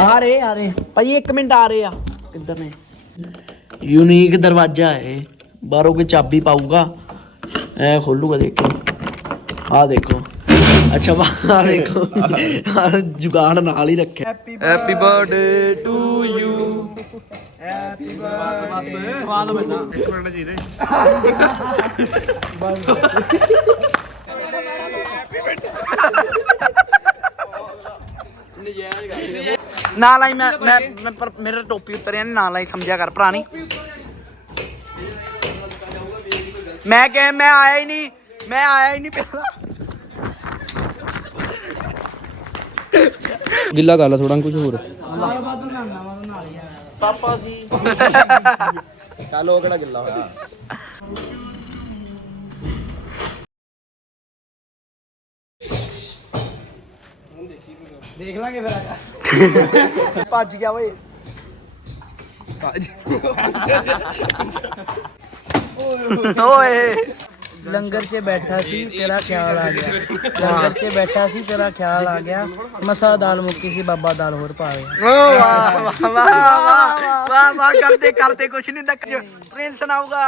ਆ ਰਹੇ ਆ ਰਹੇ ਭਾਜੀ 1 ਮਿੰਟ ਆ ਰਹੇ ਆ ਕਿੱਧਰ ਨੇ ਯੂਨੀਕ ਦਰਵਾਜ਼ਾ ਹੈ ਬਾਹਰੋਂ ਕੋਈ ਚਾਬੀ ਪਾਊਗਾ ਐ ਖੋਲੂਗਾ ਦੇਖੋ ਆ ਦੇਖੋ ਅੱਛਾ ਵਾਹ ਆ ਦੇਖੋ ਆਹ ਜੁਗਾੜ ਨਾਲ ਹੀ ਰੱਖਿਆ ਹੈਪੀ ਬਰਥਡੇ ਟੂ ਯੂ ਨਾਲ ਆਈ ਮੈਂ ਮੈਂ ਮੈਂ ਪਰ ਮੇਰੇ ਟੋਪੀ ਉਤਰਿਆ ਨੀ ਨਾਲ ਆਈ ਸਮਝਿਆ ਕਰ ਭਰਾ ਨਹੀਂ ਮੈਂ ਕਹੇ ਮੈਂ ਆਇਆ ਹੀ ਨਹੀਂ ਮੈਂ ਆਇਆ ਹੀ ਨਹੀਂ ਪਹਿਲਾਂ ਗਿੱਲਾ ਕਰ ਲਾ ਥੋੜਾ ਕੁਝ ਹੋਰ। ਪਾਪਾ ਸੀ ਚੱਲ ਉਹ ਕਿਹੜਾ ਗਿੱਲਾ ਹੋਇਆ? ਭੱਜ ਗਿਆ ਓਏ। ਓਏ। ਲੰਗਰ 'ਚ ਬੈਠਾ ਸੀ ਤੇਰਾ ਖਿਆਲ ਆ ਗਿਆ। ਲੰਗਰ 'ਚ ਬੈਠਾ ਸੀ ਤੇਰਾ ਖਿਆਲ ਆ ਗਿਆ। ਮਸਾ ਦਾਲ ਮੁੱਕੀ ਸੀ ਬਾਬਾ ਦਾਲ ਹੋਰ ਪਾ ਗਿਆ ਓ ਵਾਹ ਵਾਹ ਵਾਹ ਵਾਹ ਵਾਹ ਵਾਹ ਕਰਦੇ ਕਰਦੇ ਕੁਛ ਨਹੀਂ ਤੱਕ ਟ੍ਰੇਨ ਸੁਣਾਊਗਾ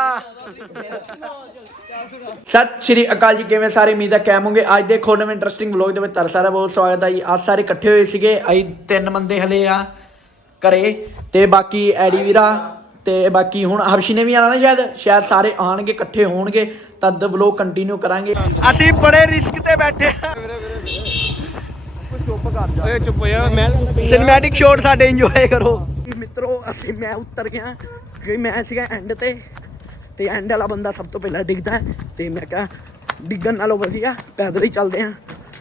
ਸਤਿ ਸ਼੍ਰੀ ਅਕਾਲ ਜੀ ਕਿਵੇਂ ਸਾਰੇ? ਉਮੀਦ ਹੈ ਕੈਮ ਹੋਗੇ। ਅੱਜ ਦੇ ਖੋਲਵੇਂ ਇੰਟਰਸਟਿੰਗ ਵਲੌਗ ਦੇ ਵਿੱਚ ਤੁਹਾਡਾ ਸਾਰਾ ਬਹੁਤ ਸਵਾਗਤ ਹੈ ਜੀ। ਅੱਜ ਸਾਰੇ ਇਕੱਠੇ ਹੋਏ ਸੀਗੇ। ਅਸੀਂ ਤਿੰਨ ਬੰਦੇ ਹਲੇ ਆ ਘਰੇ। ਤੇ ਬਾਕੀ ਐਡੀ ਵੀਰਾ ਤੇ ਬਾਕੀ ਹੁਣ ਹਰਸ਼ੀ ਨੇ ਵੀ ਆਣਾ ਨਾ ਸ਼ਾਇਦ ਸ਼ਾਇਦ ਸਾਰੇ ਆਣਗੇ ਇਕੱਠੇ ਹੋਣਗੇ ਤਦ ਵਲੌਗ ਕੰਟੀਨਿਊ ਕਰਾਂਗੇ। ਅਸੀਂ ਬੜੇ ਰਿਸਕ ਤੇ ਬੈਠੇ ਆ ਓਏ ਚੁੱਪ ਹੋ ਜਾ ਮੈਂ ਸਿਨੇਮੈਟਿਕ ਸ਼ਾਟ ਸਾਡੇ ਇੰਜੋਏ ਕਰੋ। ਮਿੱਤਰੋ ਅਸੀਂ ਮੈਂ ਉੱਤਰ ਗਿਆ ਕਿ ਮੈਂ ਸੀਗਾ ਐਂਡ ਤੇ ਤੇ ਐਂਡ ਵਾਲਾ ਬੰਦਾ ਸਭ ਤੋਂ ਪਹਿਲਾਂ ਡਿੱਗਦਾ ਹੈ ਤੇ ਮੈਂ ਕਿਹਾ ਡਿੱਗਣ ਨਾਲੋਂ ਵਧੀਆ ਪੈਦਲ ਹੀ ਚੱਲਦੇ ਆ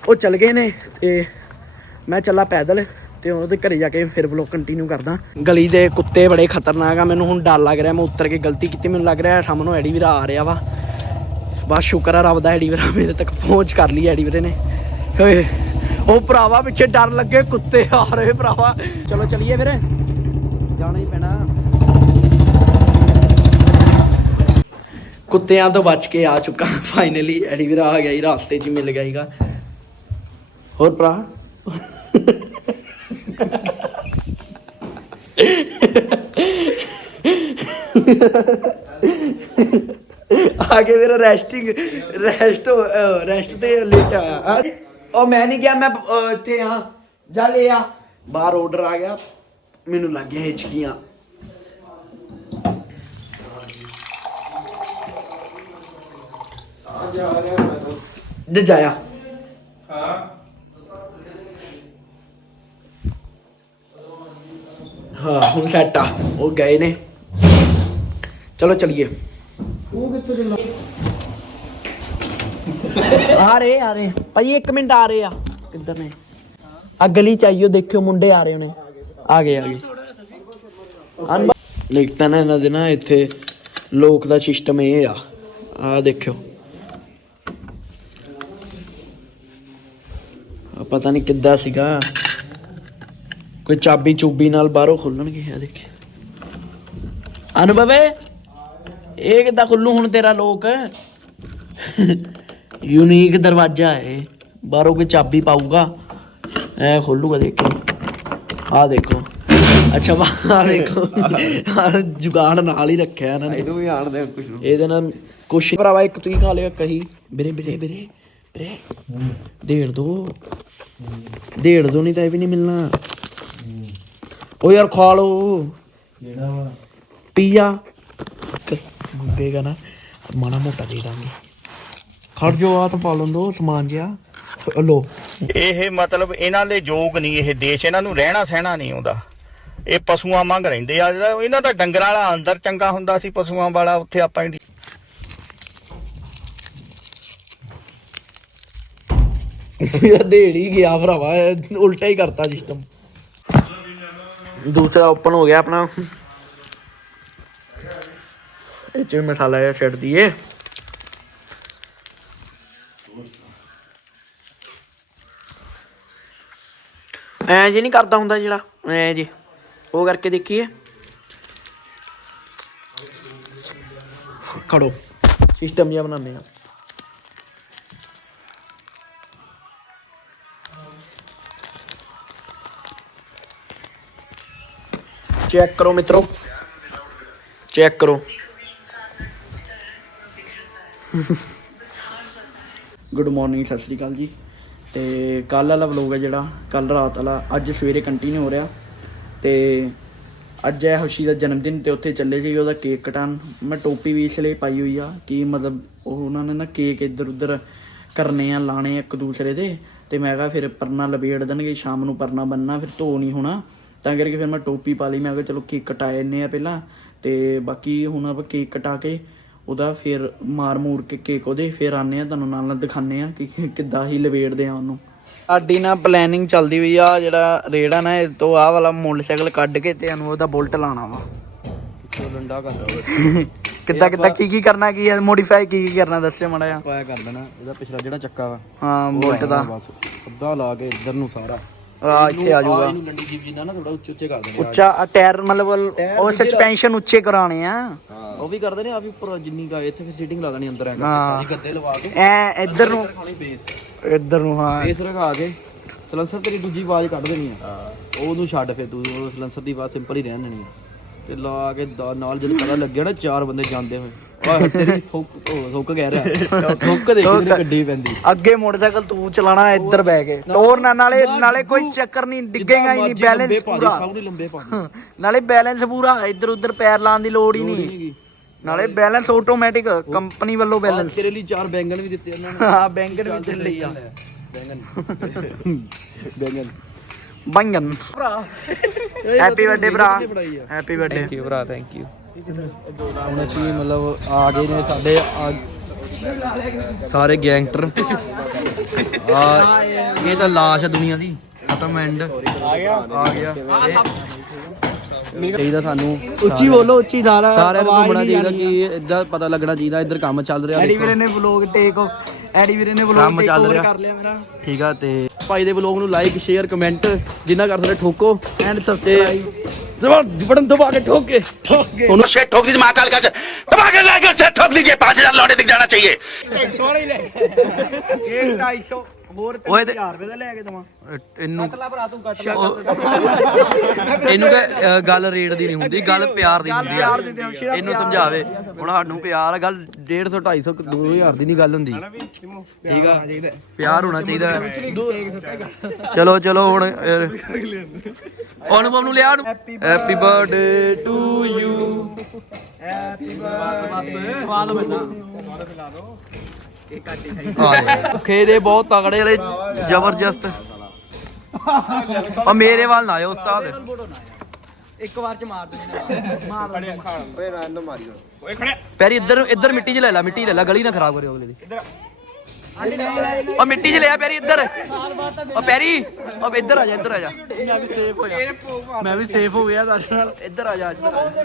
ਉਹ ਚੱਲ ਗਏ ਨੇ ਤੇ ਮੈਂ ਚੱਲਾ ਪੈਦਲ। ਤੇ ਉਹਦੇ ਘਰੇ ਜਾ ਕੇ ਫਿਰ ਵਲੋਗ ਕੰਟੀਨਿਊ ਕਰਦਾ। ਗਲੀ ਦੇ ਕੁੱਤੇ ਬੜੇ ਖਤਰਨਾਕ ਆ, ਮੈਨੂੰ ਹੁਣ ਡਰ ਲੱਗ ਰਿਹਾ, ਮੈਂ ਉੱਤਰ ਕੇ ਗਲਤੀ ਕੀਤੀ, ਮੈਨੂੰ ਲੱਗ ਰਿਹਾ ਸਾਹਮਣੋਂ ਐਡੀ ਵੀਰਾ ਆ ਰਿਹਾ ਵਾ। ਬਸ ਸ਼ੁਕਰ ਆ ਰੱਬ ਦਾ ਐਡੀ ਵੀਰਾ ਮੇਰੇ ਤੱਕ ਪਹੁੰਚ ਕਰ ਲਈ, ਐਡੀ ਵੀਰੇ ਨੇ। ਓਏ, ਉਹ ਭਰਾਵਾ ਪਿੱਛੇ ਡਰ ਲੱਗੇ, ਕੁੱਤੇ ਆ ਰਹੇ ਭਰਾਵਾ। ਚਲੋ ਚਲੀਏ ਫਿਰ। ਜਾਣਾ ਹੀ ਪੈਣਾ। ਕੁੱਤਿਆਂ ਤੋਂ ਬਚ ਕੇ ਆ ਚੁੱਕਾ ਫਾਈਨਲੀ ਐਡੀ ਵੀਰਾ ਆ ਗਿਆ ਹੀ ਰਾਸਤੇ 'ਚ ਮਿਲ ਗਿਆ ਹੀਗਾ ਹੋਰ ਭਰਾ? ਆਗੇ ਮੇਰਾ ਰੈਸਟਿੰਗ ਰੈਸਟ ਰੈਸਟ ਤੇ ਲੇਟ ਹਾਂ। ਉਹ ਮੈਂ ਨਹੀਂ ਗਿਆ ਮੈਂ ਅਹ, ਇੱਥੇ ਹਾਂ ਜਾ ਲੈ ਆ। ਬਾਹਰ ਆਰਡਰ ਆ ਗਿਆ। ਮੈਨੂੰ ਲੱਗ ਗਿਆ ਹਿਚਕੀਆਂ ਦੇ ਜਾਇਆ ਹਾਂ ਹੁਣ ਸੈਟ ਆ, ਉਹ ਗਏ ਨੇ। ਚਲੋ ਚਲੀਏ। ਆ ਰਹੇ ਆ ਰਹੇ। ਭਾਜੀ 1 ਮਿੰਟ ਆ ਰਹੇ ਆ। ਕਿੱਧਰ ਨੇ? ਆ ਗਲੀ ਚ ਆਈਓ, ਦੇਖਿਓ, ਮੁੰਡੇ ਆ ਰਹੇ ਨੇ ਆ ਗਏ ਆ ਗਏ। ਅਨਬ ਲਿਖਤਾ ਇਹਨਾਂ ਦੇ ਨਾ ਇੱਥੇ ਲੋਕ ਦਾ ਸਿਸਟਮ ਇਹ ਆ। ਆ ਦੇਖਿਓ। ਪਤਾ ਨਹੀਂ ਕਿੱਦਾਂ ਸੀਗਾ। ਕੋਈ ਚਾਬੀ ਚੂਬੀ ਨਾਲ ਬਾਹਰੋਂ ਖੋਲਣਗੇ ਆ ਦੇਖਿਓ ਅਨੁਭਵੇ ਇਹ ਕਿੱਦਾਂ ਖੁੱਲੂ ਹੁਣ ਤੇਰਾ ਲੋਕ? ਯੂਨੀਕ ਦਰਵਾਜ਼ਾ ਹੈ ਬਾਹਰੋਂ ਕੋਈ ਚਾਬੀ ਪਾਊਗਾ ਐ ਖੋਲੂਗਾ ਦੇਖੋ। ਆ ਦੇਖੋ। ਅੱਛਾ ਆ ਦੇਖੋ। ਜੁਗਾੜ ਨਾਲ ਹੀ ਰੱਖਿਆ ਇਹਨਾਂ ਨੇ। ਇਹਨੂੰ ਵੀ ਆਣ ਦੇ ਕੁਝ ਇਹਦੇ ਨਾਲ ਕੁਛ ਭਰਾਵਾ ਇੱਕ ਤੁਸੀਂ ਖਾ ਲਿਆ ਕਹੀ ਵੀਰੇ ਵੀਰੇ ਵੀਰੇ ਵੀਰੇ। ਡੇਢ ਦੋ। ਡੇਢ ਦੋ ਨਹੀਂ ਤਾਂ ਇਹ ਵੀ ਨਹੀਂ ਮਿਲਣਾ। ਉਹ ਯਾਰ ਖਾ ਲੋ ਜਿਹੜਾ ਵਾ। ਪੀਆ। ਗੁੱਗੇਗਾ ਨਾ ਮਾਣਾ ਮੋਟਾ ਦੇ ਦਾਂਗੇ। ਖੜ ਜੋ ਆ ਤਾਂ ਪਾ ਲੰਦੋ ਸਮਾਨ ਜਿਆ ਲੋ ਇਹ ਮਤਲਬ ਇਹਨਾਂ ਦੇ ਯੋਗ ਨਹੀਂ ਇਹ ਦੇਸ਼ ਇਹਨਾਂ ਨੂੰ ਰਹਿਣਾ ਸਹਿਣਾ ਨਹੀਂ ਆਉਂਦਾ। ਇਹ ਪਸ਼ੂਆਂ ਵਾਂਗ ਰਹਿੰਦੇ ਆ। ਜਿਹੜਾ ਇਹਨਾਂ ਦਾ ਡੰਗਰਾਂ ਵਾਲਾ ਅੰਦਰ ਚੰਗਾ ਹੁੰਦਾ ਸੀ ਪਸ਼ੂਆਂ ਵਾਲਾ ਉੱਥੇ ਆਪਾਂ ਇੰਡੀ- ਮੇਰਾ ਦੇੜ ਹੀ ਗਿਆ ਭਰਾਵਾ ਉਲਟਾ ਹੀ ਕਰਤਾ ਸਿਸਟਮ ਦੂਸਰਾ ਓਪਨ ਹੋ ਗਿਆ ਆਪਣਾ ਇਹ ਚ ਵੀ ਮਸਾਲਾ ਜਿਹਾ ਛੱਡ ਦਈਏ ਐ ਜੇ ਨਹੀਂ ਕਰਦਾ ਹੁੰਦਾ ਜਿਹੜਾ ਐ ਜੇ ਉਹ ਕਰਕੇ ਦੇਖੀਏ ਖੜੋ ਸਿਸਟਮ ਜਿਹਾ ਬਣਾਉਂਦੇ ਆ ਚੈੱਕ ਕਰੋ ਮਿੱਤਰੋ। ਚੈੱਕ ਕਰੋ। ਗੁੱਡ ਮਾਰਨਿੰਗ ਸਤਿ ਸ੍ਰੀ ਅਕਾਲ ਜੀ। ਤੇ ਕੱਲ ਵਾਲਾ ਵਲੋਗ ਹੈ ਜਿਹੜਾ ਕੱਲ ਰਾਤ ਵਾਲਾ, ਅੱਜ ਸਵੇਰੇ ਕੰਟੀਨਿਊ ਹੋ ਰਿਹਾ। ਤੇ ਅੱਜ ਹੈ ਖੁਸ਼ੀ ਦਾ ਜਨਮ ਦਿਨ ਤੇ ਉੱਥੇ ਚੱਲੇ ਸੀ ਉਹਦਾ ਕੇਕ ਕਟਾਣ ਮੈਂ ਟੋਪੀ ਵੀ ਇਸ ਲਈ ਪਾਈ ਹੋਈ ਆ ਕਿ ਮਤਲਬ ਉਹ ਉਹਨਾਂ ਨੇ ਨਾ ਕੇਕ ਇੱਧਰ ਉੱਧਰ ਕਰਨੇ ਆ ਲਾਣੇ ਇੱਕ ਦੂਸਰੇ ਦੇ। ਤੇ ਮੈਂ ਕਿਹਾ ਫਿਰ ਪਰਨਾ ਲਪੇੜ ਦੇਣਗੇ, ਸ਼ਾਮ ਨੂੰ ਪਰਨਾ ਬੰਨਣਾ ਫਿਰ ਧੋ ਨਹੀਂ ਹੋਣਾ। ਤਾਂ ਕਰਕੇ ਫਿਰ ਮੈਂ ਟੋਪੀ ਪਾ ਲਈ ਮੈਂ ਕਿਹਾ ਚਲੋ ਕੇਕ ਕਟਾ ਲੈਨੇ ਆ ਪਹਿਲਾਂ ਤੇ ਬਾਕੀ ਹੁਣ ਆਪਾਂ ਕੇਕ ਕਟਾ ਕੇ ਉਹਦਾ ਫਿਰ ਮਾਰ ਮੂਰ ਕੇ ਕੇਕ ਉਹਦੇ ਫਿਰ ਆਨੇ ਆ ਤੁਹਾਨੂੰ ਨਾਲ ਨਾਲ ਦਿਖਾਣੇ ਆ ਕਿ ਕਿੱਦਾਂ ਹੀ ਲਵੇੜਦੇ ਆ ਉਹਨੂੰ। ਸਾਡੀ ਨਾ ਪਲੈਨਿੰਗ ਚੱਲਦੀ ਹੋਈ ਆ ਜਿਹੜਾ ਰੇੜਾ ਨਾ ਇਹ ਤੋਂ ਆਹ ਵਾਲਾ ਮੋਟਰਸਾਈਕਲ ਕੱਢ ਕੇ ਤੇ ਇਹਨੂੰ ਉਹਦਾ ਬੁਲਟ ਲਾਣਾ ਵਾ। ਡੰਡਾ ਕਰ ਕਿੱਦਾਂ ਕਿੱਦਾਂ ਕੀ ਕੀ ਕਰਨਾ ਕੀ ਹੈ ਮੋਡੀਫਾਈ ਕੀ ਕੀ ਕਰਨਾ ਦੱਸਿਓ ਮਾੜਾ ਜਿਹਾ। ਪਾਇਆ ਕਰ ਦੇਣਾ ਇਹਦਾ ਪਿਛਲਾ ਜਿਹੜਾ ਚੱਕਾ ਵਾ ਹਾਂ ਬੁਲਟ ਦਾ। ਬਸ। ਅੱਧਾ ਲਾ ਕੇ ਇੱਧਰ ਨੂੰ ਸਾਰਾ। ਆ ਇੱਥੇ ਆ ਜਾਊਗਾ। ਇਹਨੂੰ ਲੰਡੀ ਜੀਪ ਜਿੰਨਾ ਨਾ ਥੋੜਾ ਉੱਚੇ ਉੱਚੇ ਕਰ ਦੇਣਾ ਉੱਚਾ ਆ ਟਾਇਰ ਮਤਲਬ ਉਹ ਸਸਪੈਂਸ਼ਨ ਉੱਚੇ ਕਰਾਣੇ ਆ। ਉਹ ਵੀ ਕਰਦੇ ਨੇ ਆ ਵੀ ਉੱਪਰ ਜਿੰਨੀ ਕਾ ਇੱਥੇ ਫਿਰ ਸੀਟਿੰਗ ਲਾ ਦੇਣੀ ਅੰਦਰ ਐ ਹਾਂ। ਸਾਰੀ ਗੱਦੇ ਲਵਾ ਕੇ। ਐ ਇੱਧਰ ਨੂੰ ਇੱਧਰ ਨੂੰ ਹਾਂ। ਬੇਸ ਰਖਾ ਕੇ ਸਲੈਂਸਰ ਤੇਰੀ ਦੂਜੀ ਆਵਾਜ਼ ਕੱਢ ਦੇਣੀ ਆ। ਉਹਨੂੰ ਛੱਡ ਫਿਰ ਤੂੰ ਉਹ ਸਲੈਂਸਰ ਦੀ ਆਵਾਜ਼ ਸਿੰਪਲ ਹੀ ਰਹਿਣ ਦੇਣੀ ਆ। ਤੇ ਲਾ ਕੇ ਨਾਲ ਜਦੋਂ ਪਤਾ ਲੱਗਿਆ ਨਾ ਚਾਰ ਬੰਦੇ ਜਾਂਦੇ ਹੋਏ। ਆਹ ਤੇਰੀ ਥੁੱਕ ਉਹ ਥੁੱਕ ਕਹਿ ਰਿਹਾ। ਥੁੱਕ ਦੇ ਕੇ ਗੱਡੀ ਪੈਂਦੀ। ਅੱਗੇ ਮੋਟਰਸਾਈਕਲ ਤੂੰ ਚਲਾਣਾ ਇੱਧਰ ਬਹਿ ਕੇ। ਟੋਰ ਨਾ ਨਾਲੇ ਨਾਲੇ ਕੋਈ ਚੱਕਰ ਨਹੀਂ ਡਿੱਗੇਗਾ ਹੀ ਨਹੀਂ ਬੈਲੈਂਸ ਪੂਰਾ। ਲੰਬੇ ਪਾ ਨਾਲੇ ਬੈਲੈਂਸ ਪੂਰਾ ਇੱਧਰ ਉੱਧਰ ਪੈਰ ਲਾਉਣ ਦੀ ਲੋੜ ਹੀ ਨਹੀਂ। ਨਾਲੇ ਬੈਲੈਂਸ ਆਟੋਮੈਟਿਕ ਕੰਪਨੀ ਵੱਲੋਂ ਬੈਲੈਂਸ ਤੇਰੇ ਲਈ ਚਾਰ ਬੈਂਗਣ ਵੀ ਦਿੱਤੇ ਉਹਨਾਂ ਨੇ। ਹਾਂ ਬੈਂਗਨ ਵੀ ਦਿਲ ਲਈ ਆ। ਬੈਂਗਣ। ਬੈਂਗਣ। ਬੰਗਨ ਹੈਪੀ ਬਰਥਡੇ ਭਰਾ। ਹੈਪੀ ਬਰਥਡੇ ਥੈਂਕ ਯੂ ਭਰਾ ਥੈਂਕ ਯੂ ਹੁਣ ਅਸੀਂ ਮਤਲਬ ਆ ਗਏ ਨੇ ਸਾਡੇ ਆ ਸਾਰੇ ਗੈਂਗਸਟਰ ਆ ਇਹ ਤਾਂ ਲਾਸ਼ ਹੈ ਦੁਨੀਆ ਦੀ ਖਤਮ ਐਂਡ ਆ ਗਿਆ। ਆ ਗਿਆ। ਚਾਹੀਦਾ ਸਾਨੂੰ ਉੱਚੀ ਬੋਲੋ ਉੱਚੀ ਦਾਰਾ ਸਾਰਿਆਂ ਨੂੰ ਘੁੰਮਣਾ ਚਾਹੀਦਾ ਕਿ ਇਦਾਂ ਪਤਾ ਲੱਗਣਾ ਚਾਹੀਦਾ ਇੱਧਰ ਕੰਮ ਚੱਲ ਰਿਹਾ ਐਡੀ ਦੇਖੋ। ਵੀਰੇ ਨੇ ਵਲੌਗ ਟੇਕ ਐਡੀ ਵੀਰੇ ਨੇ ਵਲੌਗ ਕੰਮ ਟੇਕ ਚੱਲ ਓਵਰ ਰਿਹਾ। ਕਰ ਲਿਆ ਮੇਰਾ। ਠੀਕ ਆ ਤੇ ਭਾਈ ਦੇ ਵਲੌਗ ਨੂੰ ਲਾਈਕ ਸ਼ੇਅਰ ਕਮੈਂਟ ਜਿੰਨਾ ਕਰ ਸਕਦੇ ਠੋਕੋ। ਐਂਡ ਸਬਸਕ੍ਰਾਈਬ बटन ठोक दीजिए महाकाल का दबा के से ठोक दीजिए पाँच हजार लौटे दिख जाना चाहिए ਹੋਰ ਓਏ ਤੇ- 3000 ਰੁਪਏ ਦਾ ਲੈ ਕੇ ਦਵਾਂ। ਇਹਨੂੰ ਇਹਨੂੰ ਕਿ ਗੱਲ ਰੇਟ ਦੀ ਨਹੀਂ ਹੁੰਦੀ ਗੱਲ ਪਿਆਰ ਦੀ ਹੁੰਦੀ ਆ। ਇਹਨੂੰ ਸਮਝਾਵੇ। ਹੁਣ ਸਾਨੂੰ ਪਿਆਰ ਆ ਗੱਲ 150 250 2000 ਦੀ ਨਹੀਂ ਗੱਲ ਹੁੰਦੀ। ਠੀਕ ਆ? ਪਿਆਰ ਹੋਣਾ ਚਾਹੀਦਾ। ਚਲੋ ਚਲੋ ਹੁਣ ਯਾਰ ਅਨੁਭਵ ਨੂੰ ਲਿਆ ਨੂੰ। ਹੈਪੀ ਬਰਥਡੇ ਟੂ ਯੂ ਦੇ ਬਹੁਤ ਤਗੜੇ ਵਾਲੇ ਜ਼ਬਰਦਸਤ। ਆ ਮੇਰੇ ਵੱਲ ਨਾ ਆਇਓ ਉਸਤਾਦ। ਇੱਕ ਵਾਰ ਚ ਮਾਰ ਦੇਣਾ ਮਾਰ ਓਏ ਰੈਂਡਮ ਮਾਰੀਓ। ਪੈਰੀ ਇੱਧਰ ਇੱਧਰ ਮਿੱਟੀ 'ਚ ਲੈ ਲੈ ਮਿੱਟੀ 'ਚ ਲੈ ਲੈ ਗਲੀ ਨਾ ਖਰਾਬ ਕਰਿਓ ਅਗਲੇ ਦੀ। ਉਹ ਮਿੱਟੀ 'ਚ ਲਿਆ ਪੈਰੀ ਇੱਧਰ। ਉਹ ਪੈਰੀ ਉਹ ਇੱਧਰ ਆ ਜਾ ਇੱਧਰ ਆ ਜਾ। ਮੈਂ ਵੀ ਸੇਫ ਹੋ ਗਿਆ। ਤੁਹਾਡੇ ਨਾਲ। ਇੱਧਰ ਆ ਜਾ ਇੱਧਰ ਆ ਜਾ।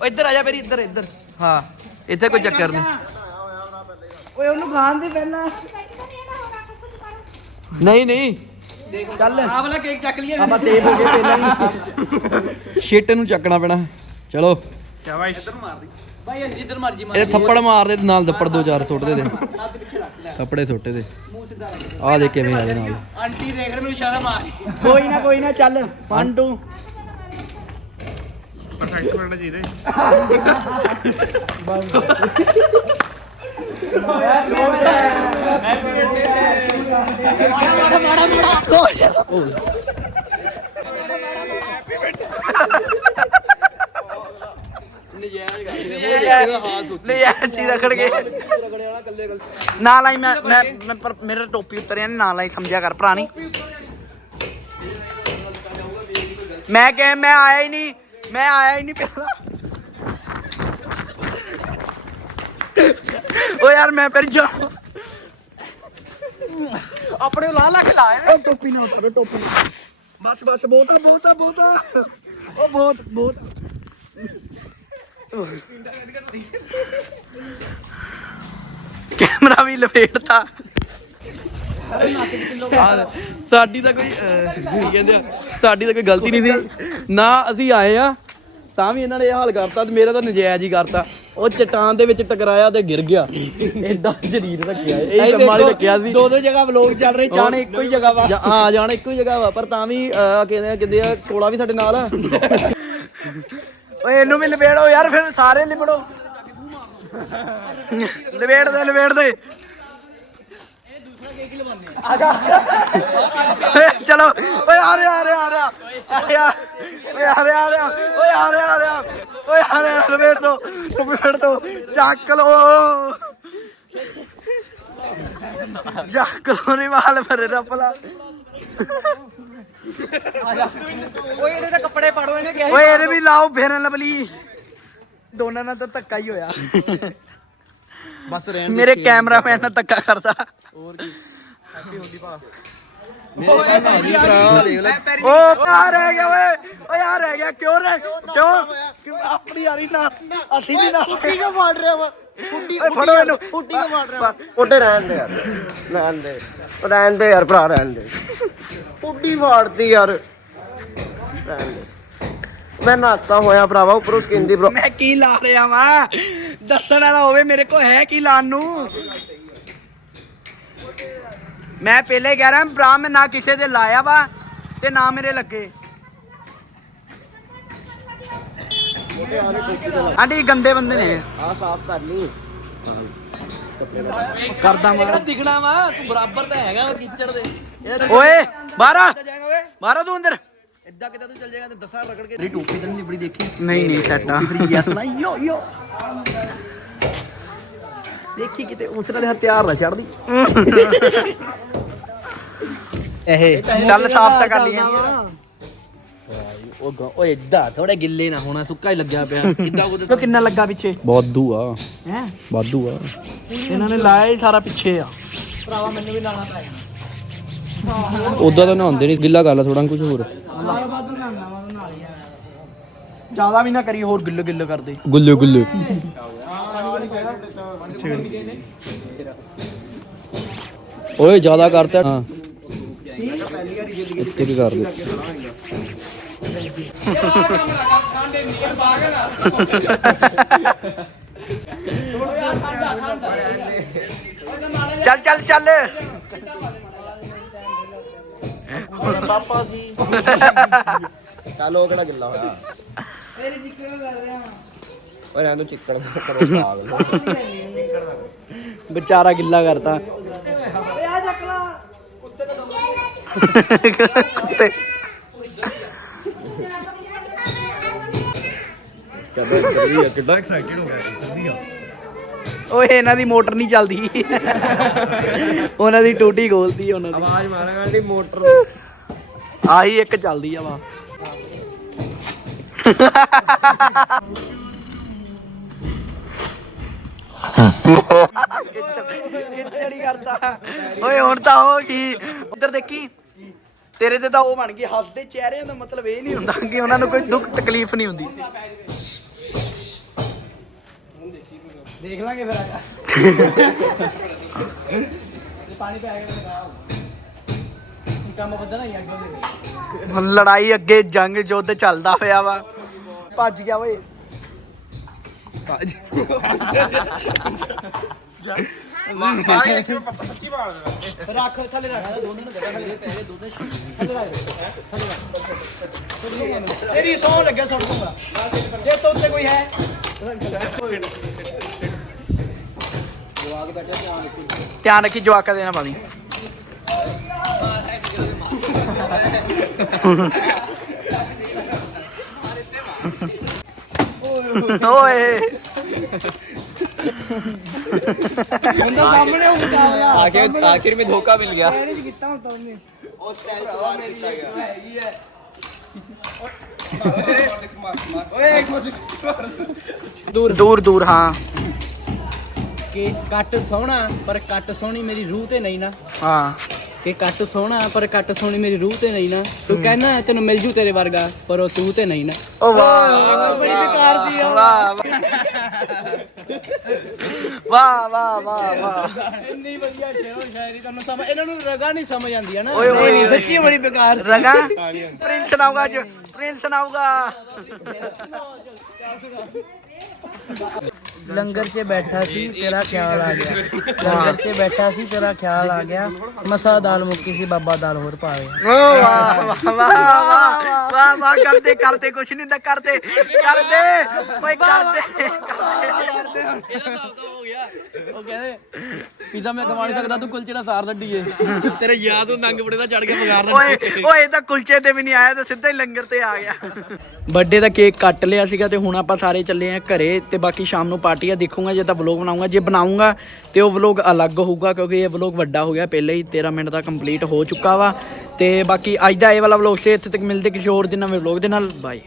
ਉਹ ਇੱਧਰ ਆ ਜਾ ਪੈਰੀ ਇੱਧਰ ਇੱਧਰ। ਹਾਂ ਇੱਥੇ ਕੋਈ ਚੱਕਰ ਨਹੀਂ। ਓਏ ਉਹਨੂੰ ਖਾਣ ਦੇ ਪਹਿਲਾਂ। ਨਹੀਂ ਨਹੀਂ। ਚੱਲ। ਆ ਵਾਲਾ ਕੇਕ ਚੱਕ ਲਈਏ। ਆਪਾਂ ਸੇਫ ਹੋ ਗਏ ਪਹਿਲਾਂ ਹੀ ਸ਼ਿਟ ਨੂੰ ਚੱਕਣਾ ਪੈਣਾ। ਚਲੋ। ਇਹ ਥੱਪੜ ਮਾਰਦੇ ਤੇ ਨਾਲ ਦੱਪੜ ਦੋ ਚਾਰ ਸੁੱਟਦੇ ਦੇ ਥੱਪੜੇ ਸੁੱਟੇ ਦੇ ਆ ਦੇ ਕਿਵੇਂ ਆ ਦੇ ਨਾਲ। ਆਂਟੀ ਦੇਖ ਰਹੇ ਮੈਨੂੰ ਇਸ਼ਾਰਾ ਮਾਰ ਕੋਈ ਨਾ ਕੋਈ ਨਾ ਚੱਲ। 1 2 ਨਹੀਂ ਐਸੀ ਰਗੜ ਗਏ ਨਾਲ ਆਈ ਮੈਂ ਮੈਂ ਮੈਂ ਪਰ ਮੇਰੇ ਟੋਪੀ ਉਤਰਿਆ ਨੀ ਨਾਲ ਆਈ ਸਮਝਿਆ ਕਰ ਭਰਾ ਨਹੀਂ ਮੈਂ ਕਹੇ ਮੈਂ ਆਇਆ ਹੀ ਨਹੀਂ ਮੈਂ ਆਇਆ ਹੀ ਨਹੀਂ ਪਹਿਲਾਂ ਓ ਯਾਰ ਮੈਂ ਫਿਰ ਜਾ ਆਪਣੇ ਲਾ ਲਾ ਕੇ ਲਾਇਆ ਟੋਪੀ ਨਾ ਉਤਰੋ ਟੋਪੀ ਬਸ ਬਸ ਬਹੁਤਾ ਬਹੁਤਾ ਬਹੁਤਾ ਉਹ ਬਹੁਤ ਬਹੁਤ ਕੈਮਰਾ ਵੀ ਲਪੇਟਤਾ ਆ, ਸਾਡੀ ਤਾਂ ਕੋਈ ਅਹ, ਕੀ ਕਹਿੰਦੇ ਆ, ਸਾਡੀ ਤਾਂ ਕੋਈ ਗਲਤੀ ਨਹੀਂ ਸੀ ਨਾ ਅਸੀਂ ਆਏ ਆ ਤਾਂ ਵੀ ਇਹਨਾਂ ਨੇ ਇਹ ਹਾਲ ਕਰਤਾ ਤੇ ਮੇਰਾ ਤਾਂ ਨਜਾਇਜ਼ ਹੀ ਕਰਤਾ ਉਹ ਚਟਾਨ ਦੇ ਵਿੱਚ ਟਕਰਾਇਆ ਤੇ ਗਿਰ ਗਿਆ ਐਡਾ ਸ਼ਰੀਰ ਰੱਖਿਆ ਇਹ ਕੰਮਾਂ ਲਈ ਰੱਖਿਆ ਸੀ ਦੋ ਦੋ ਜਗ੍ਹਾ ਵਲੋਗ ਚੱਲ ਰਹੇ ਚਾਣੇ ਇੱਕੋ ਹੀ ਜਗ੍ਹਾ ਵਾ ਹਾਂ ਜਾਣ ਇੱਕੋ ਹੀ ਜਗ੍ਹਾ ਵਾ ਪਰ ਤਾਂ ਵੀ ਕਹਿੰਦੇ ਆ ਆ ਕੋਲਾ ਵੀ ਸਾਡੇ ਨਾਲ ਆ ਓਏ ਇਹਨੂੰ ਵੀ ਲਪੇੜੋ ਯਾਰ ਫਿਰ ਸਾਰੇ ਲਿਬੜੋ ਲਪੇੜ ਦੇ ਲਪੇੜ ਦੇ ਓਏ ਚਲੋ ਓਏ ਆ ਰਿਹਾ ਆ ਰਿਹਾ ਆ ਰਿਹਾ ਆ ਰਿਹਾ ਓਏ ਆ ਰਿਹਾ ਆ ਰਿਹਾ ਓਏ ਆ ਰਿਹਾ ਆ ਰਿਹਾ ਓਏ ਆ ਰਿਹਾ ਲਪੇੜ ਦੋ ਲਪੇੜ ਦੋ ਚੱਕ ਲੋ ਚੱਕ ਲੋ ਨੀ ਵਾਲ ਮੇਰੇ ਰੱਪਲਾ ਓਏ ਇਹਦੇ ਤਾਂ ਕੱਪੜੇ ਪਾੜੋ ਇਹਨੇ ਕਿਹਾ ਓਏ ਇਹਨੇ ਵੀ ਲਾਓ ਫੇਰਨ ਲਵਲੀ ਦੋਨਾਂ ਨਾਲ ਤਾਂ ਧੱਕਾ ਹੀ ਹੋਇਆ ਬਸ ਰਹਿਣ ਮੇਰੇ ਕੈਮਰਾਮੈਨ ਨਾਲ ਧੱਕਾ ਕਰਦਾ ਭਰਾ ਦੇਖ ਲੈ। ਓ ਆ ਰਹਿ ਗਿਆ ਓਏ ਓਏ ਆ ਰਹਿ ਗਿਆ ਕਿਉਂ ਰਹਿ ਕਿਉਂ ਕਿਉਂ? ਆਪਣੀ ਯਾਰੀ ਨਾ ਅਸੀਂ ਵੀ ਨਾ ਕਿਉਂ ਮਾਰ ਰਿਹਾ ਵਾ? ਫੁੱਟੀ ਓਏ ਫੜੋ ਇਹਨੂੰ। ਫੁੱਟੀ ਕਿਉਂ ਮਾਰ ਰਿਹਾ ਉੱਡੇ ਰਹਿਣ ਦੇ ਯਾਰ। ਰਹਿਣ ਦੇ। ਉਹ ਰਹਿਣ ਦੇ ਯਾਰ ਭਰਾ ਰਹਿਣ ਦੇ। ਫੁੱਟੀ ਫਾੜਦੀ ਯਾਰ। ਰਹਿਣ ਦੇ। ਮੈਂ ਨਾਤਾ ਹੋਇਆ ਭਰਾਵਾ ਉੱਪਰੋਂ ਸਕਿਨ ਦੀ ਮੈਂ ਕੀ ਲਾ ਰਿਹਾ ਵਾਂ? ਦੱਸਣ ਵਾਲਾ ਹੋਵੇ ਮੇਰੇ ਕੋ ਹੈ ਕੀ ਲਾਣ ਨੂੰ? ਮੈਂ ਪਹਿਲੇ ਕਹਿ ਰਿਹਾ ਭਰਾ ਮੈਂ ਨਾ ਕਿਸੇ ਦੇ ਲਾਇਆ ਵਾ ਤੇ ਨਾ ਮੇਰੇ ਲੱਗੇ ਆਂਟੀ ਗੰਦੇ ਬੰਦੇ ਨੇ ਆ ਸਾਫ਼ ਕਰ ਲਈ ਕਰਦਾ ਮਾਰ ਦਿਖਣਾ ਵਾ ਤੂੰ ਬਰਾਬਰ ਤਾਂ ਹੈਗਾ ਵਾ ਕੀਚੜ ਦੇ ਇਹ ਓਏ ਬਾਰਾ ਜਾਏਗਾ ਓਏ ਬਾਰਾ ਤੂੰ ਅੰਦਰ ਇੱਦਾਂ ਕਿਦਾਂ ਤੂੰ ਚੱਲ ਜਾਏਗਾ ਤੇ ਦੱਸਾਂ ਰਗੜ ਕੇ ਤੇਰੀ ਟੋਪੀ ਤਾਂ ਨਹੀਂ ਬੜੀ ਦੇਖੀ ਨਹੀਂ ਨਹੀਂ ਸੈੱਟ ਆ ਯੈਸ ਨਾ ਯੋ ਯੋ ਦੇਖੀ ਕਿਤੇ ਉਸ ਨਾਲ ਹਥਿਆਰ ਨਾ ਛੱਡਦੀ ਇਹ ਚੱਲ ਸਾਫ਼ ਤਾਂ ਕਰ ਲਈਏ। ਉਹ ਗ- ਓਏ ਇੱਦਾਂ ਥੋੜੇ ਗਿੱਲੇ ਨਾ ਹੋਣਾ ਸੁੱਕਾ ਹੀ ਲੱਗਿਆ ਪਿਆ। ਕਿੱਦਾਂ ਉਹਦੇ ਤੋ ਕਿੰਨਾ ਲੱਗਾ ਪਿੱਛੇ? ਵਾਧੂ ਆ। ਹੈ? ਵਾਧੂ ਆ। ਇਹਨਾਂ ਨੇ ਲਾਇਆ ਹੀ ਸਾਰਾ ਪਿੱਛੇ ਆ। ਉਦਾਂ ਤਾਂ ਨਹਾਉਂਦੇ ਨਹੀਂ ਗਿੱਲਾ ਕਰ ਲਾ ਥੋੜਾ ਕੁਝ ਹੋਰ। ਜ਼ਿਆਦਾ ਵੀ ਨਾ ਕਰੀ ਹੋਰ ਗਿੱਲ ਗਿੱਲ ਕਰਦੇ ਗੁੱਲੇ ਗੁੱਲੇ ਓਏ ਜ਼ਿਆਦਾ ਕਰਤਾ ਹਾਂ ਇੱਥੇ ਕੀ ਕਰ ਦੇ ਚੱਲ ਚੱਲ ਚੱਲ ਪਾਪਾ ਸੀ ਚੱਲ ਉਹ ਕਿਹੜਾ ਗਿੱਲਾ ਹੋਇਆ ਓਏ ਰਹਿਣ ਦੋ ਚਿੱਕੜ ਕਰੋ ਪਾਗਲ ਵਿਚਾਰਾ ਗਿੱਲਾ ਕਰਤਾ। ਕੁੱਤੇ। ਕਿੱਡਾ ਐਕਸਾਈਟਡ ਹੋ ਗਿਆ ਓਏ ਇਹਨਾਂ ਦੀ ਮੋਟਰ ਨਹੀਂ ਚੱਲਦੀ। ਉਹਨਾਂ ਦੀ ਟੂਟੀ ਖੋਲਦੀ ਉਹਨਾਂ ਦੀ। ਆਵਾਜ਼ ਮਾਰਾਂਗਾ ਦੀ ਮੋਟਰ। ਆਹੀ ਇੱਕ ਚੱਲਦੀ ਆ ਵਾ। ਕਿਚੜੀ ਕਰਦਾ ਓਏ ਹੁਣ ਤਾਂ ਹੋ ਗਈ ਉਧਰ ਦੇਖੀ? ਤੇਰੇ ਤੇ ਤਾਂ ਉਹ ਬਣ ਗਈ ਹੱਸਦੇ ਚਿਹਰਿਆਂ ਦਾ ਮਤਲਬ ਇਹ ਨਹੀਂ ਹੁੰਦਾ ਕਿ ਉਹਨਾਂ ਨੂੰ ਕੋਈ ਦੁੱਖ ਤਕਲੀਫ ਨਹੀਂ ਹੁੰਦੀ। ਦੇਖ ਲਾਂਗੇ ਫਿਰ ਆਗਾ ਪਾਣੀ ਪੈ ਗਿਆ ਕੰਮ ਵਧਣਾ ਹੀ ਅੱਗੇ ਹੁਣ ਲੜਾਈ ਅੱਗੇ ਜੰਗ ਯੁੱਧ ਚੱਲਦਾ ਹੋਇਆ ਵਾ। ਭੱਜ ਗਿਆ ਓਏ। ਰੱਖ ਥੱਲੇ ਰੱਖ ਦੋਨੇ ਨੂੰ ਮੇਰੇ ਪੈਰੇ ਦੋਨੇ ਥੱਲੇ ਰੱਖ ਤੇਰੀ ਸੌ ਲੱਗਿਆ ਸੁਣ ਦੂੰਗਾ ਜੇ ਤੋਂ ਉੱਤੇ ਕੋਈ ਹੈ। ਧਿਆਨ ਰੱਖੀ ਜਵਾਕਾ ਦੇਣਾ ਪਾਣੀ। ਓਏ ਸਾਹਮਣੇ ਹੁੰਦਾ ਹੋਇਆ आखिर आखिर में धोखा मिल गया ਇਹਨੇ ਕੀਤਾ ਹੁਣ ਤਾਂ ਉਹਨੇ ਦੂਰ ਦੂਰ ਦੂਰ ਹਾਂ ਕਿ ਕੱਟ ਸੋਹਣਾ ਪਰ ਕੱਟ ਸੋਹਣੀ ਮੇਰੀ ਰੂਹ ਤੇ ਨਹੀਂ ਨਾ ਹਾਂ ਕਿ ਕੱਟ ਸੋਹਣਾ ਪਰ ਕੱਟ ਸੋਹਣੀ ਮੇਰੀ ਰੂਹ ਤੇ ਨਹੀਂ ਨਾ। ਤੂੰ ਕਹਿਣਾ ਤੈਨੂੰ ਮਿਲ ਜੂ ਤੇਰੇ ਵਰਗਾ ਪਰ ਉਹ ਤੂੰ ਤੇ ਨਹੀਂ ਨਾ। ਓ ਵਾਹ ਬੜੀ ਬੇਕਾਰ ਜੀ ਆ। ਵਾਹ ਵਾਹ। ਵਾਹ ਵਾਹ ਵਾਹ ਇੰਨੀ ਵਧੀਆ ਸ਼ੇਰੋ ਸ਼ਾਇਰੀ ਤੁਹਾਨੂੰ ਸਮਝ ਇਹਨਾਂ ਨੂੰ ਰਗਾ ਨਹੀਂ ਸਮਝ ਆਉਂਦੀ ਹੈ ਨਾ। ਓਏ, ਓਏ। ਸੱਚੀ ਬੜੀ ਬੇਕਾਰ ਰਗਾ? ਪ੍ਰਿੰਸ ਸੁਣਾਊਗਾ ਅੱਜ ਪ੍ਰਿੰਸ ਸੁਣਾਊਗਾ। ਲੰਗਰ 'ਚ ਬੈਠਾ ਸੀ ਤੇਰਾ ਖਿਆਲ ਆ ਗਿਆ। ਲੰਗਰ 'ਚ ਬੈਠਾ ਸੀ ਤੇਰਾ ਖਿਆਲ ਆ ਗਿਆ। ਮਸਾ ਦਾਲ ਮੁੱਕੀ ਸੀ ਬਾਬਾ ਦਾਲ ਹੋਰ ਪਾ ਗਿਆ ਓ ਵਾਹ ਵਾਹ ਵਾਹ ਵਾਹ ਵਾਹ ਵਾਹ ਕਰਦੇ ਕਰਦੇ ਕੁਛ ਨਹੀਂ ਦਾ ਕਰਦੇ ਕਰਦੇ। ਓਏ ਕਰਦੇ। ਤਾਂ ਹੋ ਗਿਆ। ਉਹ ਕਹਿੰਦੇ ਪੀਜ਼ਾ ਮੈਂ ਖਵਾ ਨਹੀਂ ਸਕਦਾ ਤੂੰ ਕੁਲਚੇ ਨਾਲ ਸਾਰ ਦੱਡੀਏ ਤੇਰੇ ਯਾਦ ਉਹ ਨੰਗ ਬੜੇ ਦਾ ਚੜ ਕੇ ਪਗਾਰ ਓਏ ਓਏ ਤਾਂ ਕੁਲਚੇ ਤੇ ਵੀ ਨਹੀਂ ਆਇਆ ਤੇ ਸਿੱਧਾ ਹੀ ਲੰਗਰ ਤੇ ਆ ਗਿਆ। ਬਰਥਡੇ ਦਾ ਕੇਕ ਕੱਟ ਲਿਆ ਸੀਗਾ ਤੇ ਹੁਣ ਆਪਾਂ ਸਾਰੇ ਚੱਲੇ ਆ ਘਰੇ ਤੇ ਬਾਕੀ ਸ਼ਾਮ ਨੂੰ ਪਾਰਟੀ ਆ ਦੇਖੂੰਗਾ ਜੇ ਤਾਂ ਵਲੌਗ ਬਣਾਉਂਗਾ। ਜੇ ਬਣਾਉਂਗਾ ਤੇ ਉਹ ਵਲੌਗ ਅਲੱਗ ਹੋਊਗਾ ਕਿਉਂਕਿ ਇਹ ਵਲੌਗ ਵੱਡਾ ਹੋ ਗਿਆ ਪਹਿਲੇ ਹੀ 13 ਮਿੰਟ ਦਾ ਕੰਪਲੀਟ ਹੋ ਚੁੱਕਾ ਵਾ। ਤੇ ਬਾਕੀ ਅੱਜ ਦਾ ਇਹ ਵਾਲਾ ਵਲੌਗ ਸੇ ਇੱਥੇ ਤੱਕ ਮਿਲਦੇ ਕਿਸੇ ਹੋਰ ਦਿਨ ਨਵੇਂ ਵਲੌਗ ਦੇ ਨਾਲ। ਬਾਏ